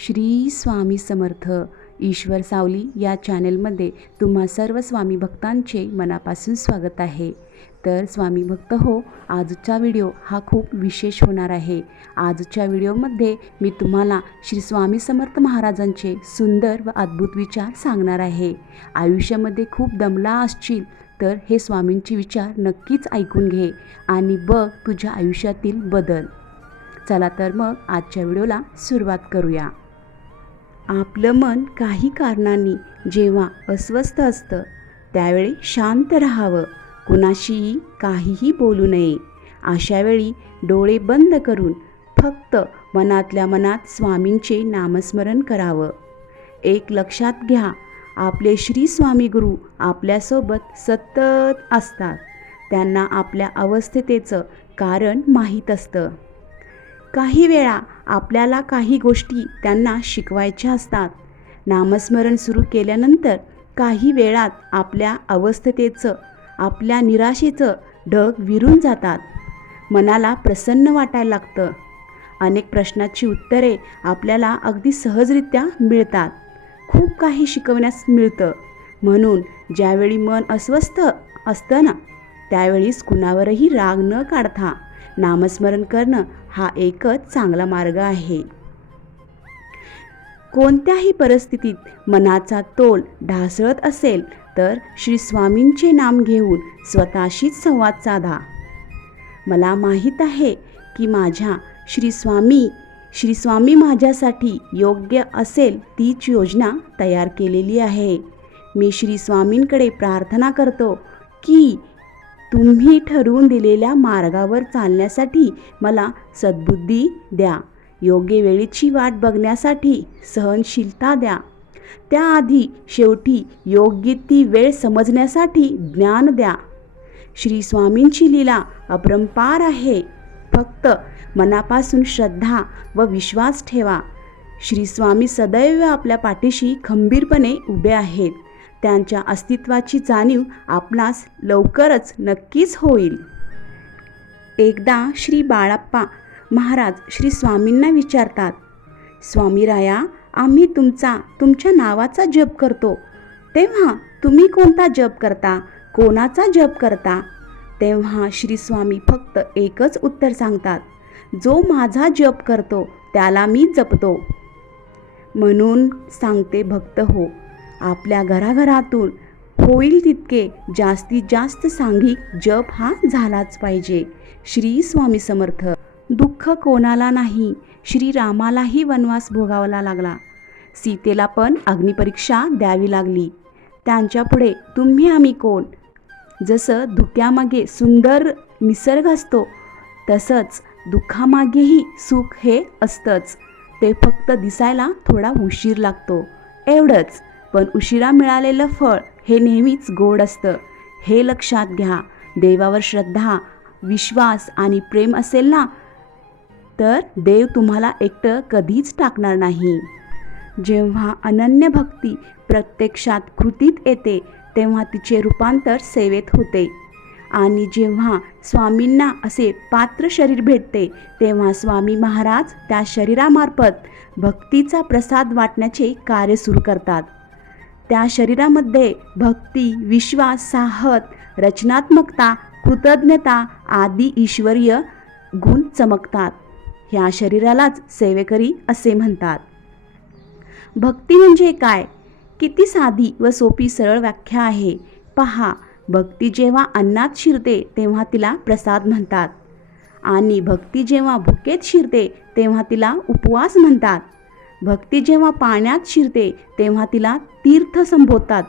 श्री स्वामी समर्थ. ईश्वर सावली या चॅनेलमध्ये तुम्हा सर्व स्वामी भक्तांचे मनापासून स्वागत आहे. तर स्वामी भक्त हो आजचा व्हिडिओ हा खूप विशेष होणार आहे. आजच्या व्हिडिओमध्ये मी तुम्हाला श्री स्वामी समर्थ महाराजांचे सुंदर व अद्भुत विचार सांगणार आहे. आयुष्यामध्ये खूप दमला असशील तर हे स्वामींचे विचार नक्कीच ऐकून घे आणि बघ तुझ्या आयुष्यातील बदल. चला तर मग आजच्या व्हिडिओला सुरुवात करूया. आपलं मन काही कारणांनी जेव्हा अस्वस्थ असतं त्यावेळी शांत राहावं. कुणाशीही काहीही बोलू नये. अशावेळी डोळे बंद करून फक्त मनातल्या मनात स्वामींचे नामस्मरण करावं. एक लक्षात घ्या आपले श्री स्वामी गुरु आपल्यासोबत सतत असतात. त्यांना आपल्या अवस्थेतेचं कारण माहीत असतं. काही वेळा आपल्याला काही गोष्टी त्यांना शिकवायच्या असतात. नामस्मरण सुरू केल्यानंतर काही वेळात आपल्या अवस्थतेचं आपल्या निराशेचं ढग विरून जातात. मनाला प्रसन्न वाटायला लागतं. अनेक प्रश्नाची उत्तरे आपल्याला अगदी सहजरित्या मिळतात. खूप काही शिकवण्यास मिळतं. म्हणून ज्यावेळी मन अस्वस्थ असतं ना त्यावेळीच कुणावरही राग न काढता नामस्मरण करणं हा एकच चांगला मार्ग आहे. कोणत्याही परिस्थितीत मनाचा तोल ढासळत असेल तर श्री स्वामींचे नाम घेऊन स्वतःशीच संवाद साधा. मला माहीत आहे की माझ्या श्री स्वामी श्री स्वामी माझ्यासाठी योग्य असेल तीच योजना तयार केलेली आहे. मी श्री स्वामींकडे प्रार्थना करतो की तुम्ही ठरवून दिलेल्या मार्गावर चालण्यासाठी मला सद्बुद्धी द्या. योग्य वेळेची वाट बघण्यासाठी सहनशीलता द्या. त्याआधी शेवटी योग्य ती वेळ समजण्यासाठी ज्ञान द्या. श्री स्वामींची लीला अपरंपार आहे. फक्त मनापासून श्रद्धा व विश्वास ठेवा. श्री स्वामी सदैव आपल्या पाठीशी खंबीरपणे उभे आहेत. त्यांच्या अस्तित्वाची जाणीव आपणास लवकरच नक्कीच होईल. एकदा श्री बाळाप्पा महाराज श्री स्वामींना विचारतात स्वामीराया आम्ही तुमचा तुमच्या नावाचा जप करतो. तेव्हा तुम्ही कोणता जप करता? कोणाचा जप करता? तेव्हा श्री स्वामी फक्त एकच उत्तर सांगतात जो माझा जप करतो त्याला मी जपतो. म्हणून सांगते भक्त हो आपल्या घराघरातून होईल तितके जास्तीत जास्त सांघिक जप हा झालाच पाहिजे. श्री स्वामी समर्थ. दुःख कोणाला नाही श्रीरामालाही वनवास भोगावला लागला. सीतेला पण अग्निपरीक्षा द्यावी लागली. त्यांच्यापुढे तुम्ही आम्ही कोण? जसं धुक्यामागे सुंदर निसर्ग असतो तसंच दुःखामागेही सुख हे असतंच. ते फक्त दिसायला थोडा उशीर लागतो. एवढंच. पण उशिरा मिळालेलं फळ हे नेहमीच गोड असतं. हे लक्षात घ्या. देवावर श्रद्धा विश्वास आणि प्रेम असेल ना तर देव तुम्हाला एकटं कधीच टाकणार नाही. जेव्हा अनन्य भक्ती प्रत्यक्षात कृतीत येते तेव्हा तिचे रूपांतर सेवेत होते. आणि जेव्हा स्वामींना असे पात्र शरीर भेटते तेव्हा स्वामी महाराज त्या शरीरामार्फत भक्तीचा प्रसाद वाटण्याचे कार्य सुरू करतात. त्या शरीरामध्ये भक्ती विश्वास साहत रचनात्मकता कृतज्ञता आदी ईश्वरीय गुण चमकतात. ह्या शरीरालाच सेवेकरी असे म्हणतात. भक्ती म्हणजे काय? किती साधी व सोपी सरळ व्याख्या आहे. पहा भक्ती जेव्हा अन्नात शिरते तेव्हा तिला प्रसाद म्हणतात. आणि भक्ती जेव्हा भुकेत शिरते तेव्हा तिला उपवास म्हणतात. भक्ती जेव्हा पाण्यात शिरते तेव्हा तिला तीर्थ संबोधतात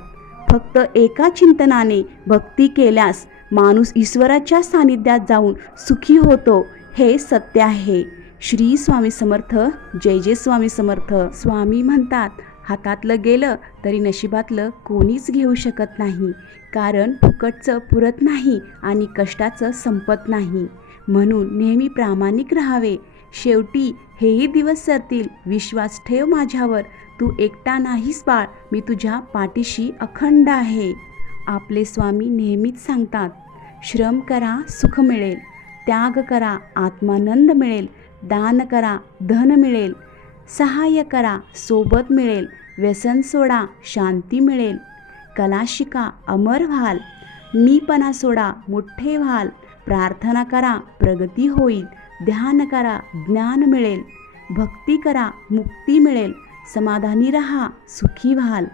फक्त एका चिंतनाने भक्ती केल्यास माणूस ईश्वराच्या सानिध्यात जाऊन सुखी होतो हे सत्य आहे. श्री स्वामी समर्थ जय जय स्वामी समर्थ. स्वामी म्हणतात हातातलं गेलं तरी नशिबातलं कोणीच घेऊ शकत नाही. कारण फुकटचं पुरत नाही आणि कष्टाचं संपत नाही. म्हणून नेहमी प्रामाणिक राहावे. शेवटी हेही दिवस सरतील. विश्वास ठेव माझ्यावर. तू एकटा नाहीस बाळ. मी तुझ्या पाठीशी अखंड आहे. आपले स्वामी नेहमीच सांगतात श्रम करा सुख मिळेल. त्याग करा आत्मानंद मिळेल. दान करा धन मिळेल. सहाय्य करा सोबत मिळेल. व्यसन सोडा शांती मिळेल. कला शिका अमर व्हाल. मीपणा सोडा मोठे व्हाल. प्रार्थना करा प्रगती होईल. ध्यान करा ज्ञान मिळेल. भक्ती करा मुक्ती मिळेल. समाधानी रहा सुखी व्हाल.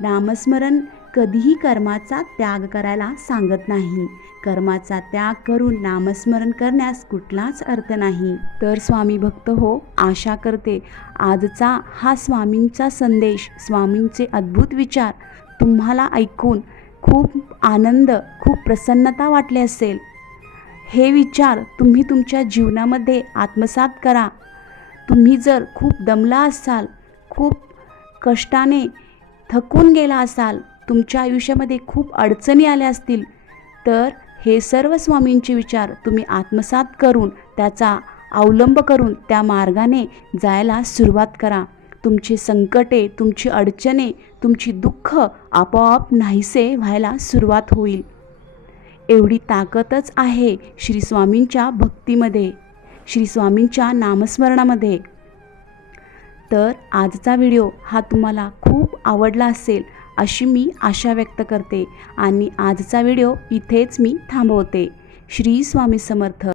नामस्मरण कधीही कर्माचा त्याग करायला सांगत नाही. कर्माचा त्याग करून नामस्मरण करण्यास कुठलाच अर्थ नाही. तर स्वामी भक्त हो आशा करते आजचा हा स्वामींचा संदेश स्वामींचे अद्भुत विचार तुम्हाला ऐकून खूप आनंद खूप प्रसन्नता वाटली असेल. हे विचार तुम्ही तुमच्या जीवनामध्ये आत्मसात करा. तुम्ही जर खूप दमला असाल खूप कष्टाने थकून गेला असाल तुमच्या आयुष्यामध्ये खूप अडचणी आल्या असतील तर हे सर्व स्वामींचे विचार तुम्ही आत्मसात करून त्याचा अवलंब करून त्या मार्गाने जायला सुरुवात करा. तुमची संकटे तुमची अडचणे तुमची दुःख आपोआप नाहीसे व्हायला सुरुवात होईल. एवढी ताकदच आहे श्री स्वामींच्या भक्तीमध्ये श्री स्वामींच्या नामस्मरणामध्ये. तर आजचा व्हिडिओ हा तुम्हाला खूप आवडला असेल अशी मी आशा व्यक्त करते. आणि आजचा व्हिडिओ इथेच मी थांबवते. श्री स्वामी समर्थ.